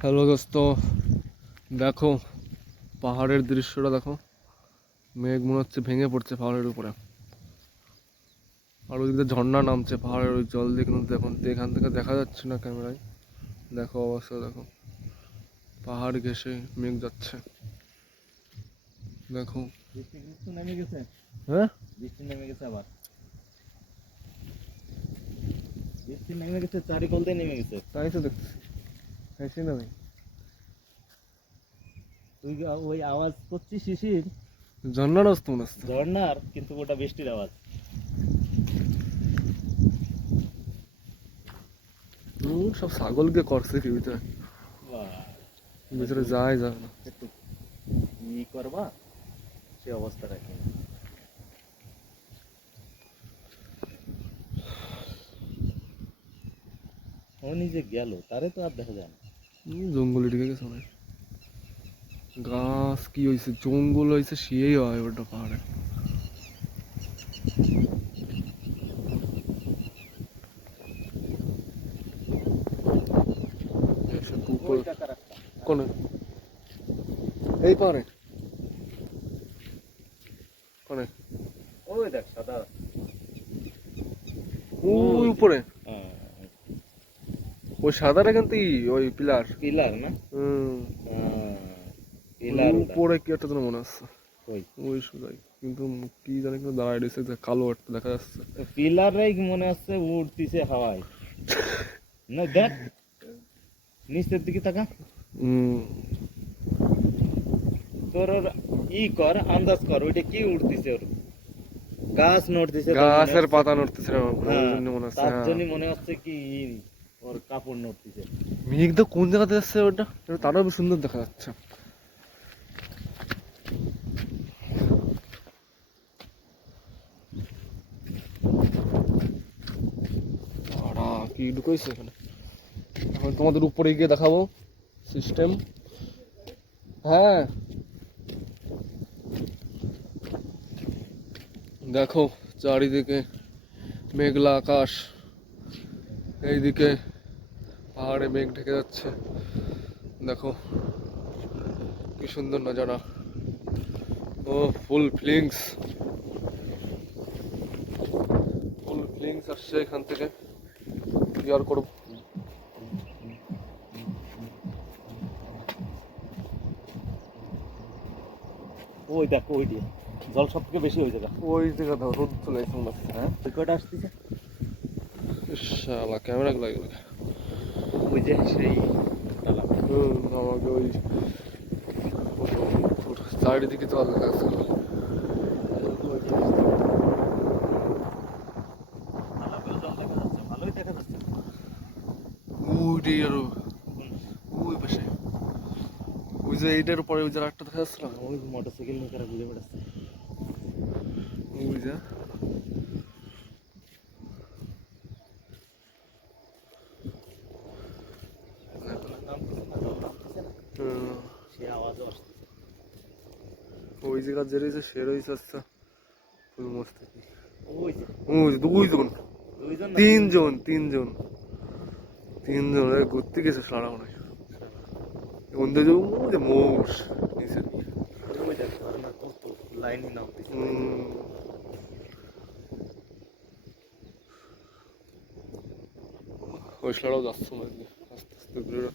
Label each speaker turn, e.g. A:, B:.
A: Hello দোস্ত দেখো পাহাড়ের দৃশ্যটা দেখো। মেঘ মনে হচ্ছে ভেঙে পড়ছে পাহাড়ের উপরে। আর ওইদিকে ঝর্ণা নামছে পাহাড়ের ওই জল দিয়ে কিন্তু দেখুন এখান থেকে দেখা যাচ্ছে না ক্যামেরায়। দেখো অবস্থা দেখো। পাহাড় ঘেসে মেঘ যাচ্ছে। দেখো।
B: নেমে গেছে?
A: হ্যাঁ?
B: বৃষ্টি নেমে গেছে আবার। বৃষ্টি নেমে গেছে চারিকল দিয়ে নেমে গেছে।
A: তাই তো দেখছি খাইছি না ভাই
B: তুই ওই আওয়াজ করছিস শিশির?
A: ঝর্ণার মনে হচ্ছে।
B: ঝর্ণার কিন্তু ওটা বৃষ্টির আওয়াজ।
A: সব ছাগলকে করছে কি ভিতরে?
B: বাহ,
A: ভিতরে যায় যায় না।
B: একটু ই করবা সে অবস্থা রাখে ও নিজে গেল তারে তো আর দেখা যায় না।
A: জঙ্গলে ঢুকে গেছে অনেক। গাছ কি হয়েছে জঙ্গল হয়েছে সেই হয় ওটা পাহাড়ে। কোনে? এই পাহাড়ে। কোনে?
B: ওই দেখ সাদা।
A: ওই উপরে। ওই সাদাটা কিন্তু ওই পিলার।
B: পিলার না?
A: হুম।
B: পিলার
A: উপরে কি একটা যেন মনে হচ্ছে।
B: ওই।
A: ওই সোজাই কিন্তু কি জানি কিন্তু দাঁড়ায় রয়েছে কালো একটা দেখা যাচ্ছে।
B: মনে হচ্ছে উড়তিছে হাওয়ায়? না দেখ। নিচের দিকে তাকা।
A: হুম।
B: তোর ওর ই কর আন্দাজ কর ওইটা কি উড়তিছে ওর? গাছ নড়তিছে
A: গাছের পাতা নড়তেছে
B: হ্যাঁ,
A: মনে হচ্ছে
B: তার
A: হ্যাঁ।
B: জন্য মনে হচ্ছে কি ওর কাপড় নড়তিছে।
A: মেঘ তো কোন জায়গাতে যাচ্ছে ওটা? এটা তারও সুন্দর দেখা যাচ্ছে। কি ঢুকাইছে এখানে? এখন তোমাদের উপরে গিয়ে দেখাবো সিস্টেম হ্যাঁ। দেখো চারিদিকে মেঘলা আকাশ। এইদিকে পাহাড়ে মেঘ ঢেকে যাচ্ছে। দেখো কি সুন্দর নজারা। ও ফুল ফিলিংস। ফুল ফিলিংস আসছে এখান থেকে। আর করব?
B: ওই দেখ ওই দিয়ে। জল সব থেকে বেশি ওই জায়গা।
A: ওই জায়গা দাও রোদ চলে আসছে
B: হ্যাঁ? কয়টা আসতেছে?
A: শালা ক্যামেরা লাগে
B: ওই যে সেই
A: আমাকে ওই চারিদিকে তো আলাদা ওই যে আরও। ওই পাশে। ওই যে এইটার উপরে ওই যে একটা দেখা যাচ্ছে না?
B: ওই মোটরসাইকেল নিয়ে কারা ঘুরে বেড়াচ্ছে।
A: ওই যে। ওই জায়গা যে রয়েছে সে রয়েছে আচ্ছা ফুল মস্ত।
B: যে।
A: যে দুইজন তিনজন তিনজন। তিনজন ঘুরতে গেছে সারা মনে হয়। যে মোষ নিচে।
B: লাইনই।
A: ওই সারাও যাচ্ছে মনে আস্তে আস্তে ঘুরে